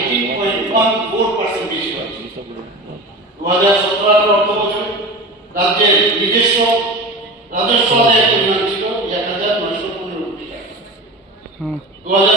Nineteen point one four percent বেশি হচ্ছে দু হাজার সতেরো আঠারো অর্থ বছরে রাজ্যের নিজস্ব রাজস্ব আদায়ের পরিমাণ ছিল এক হাজার নয়শো পনেরো কোটি টাকা। দু হাজার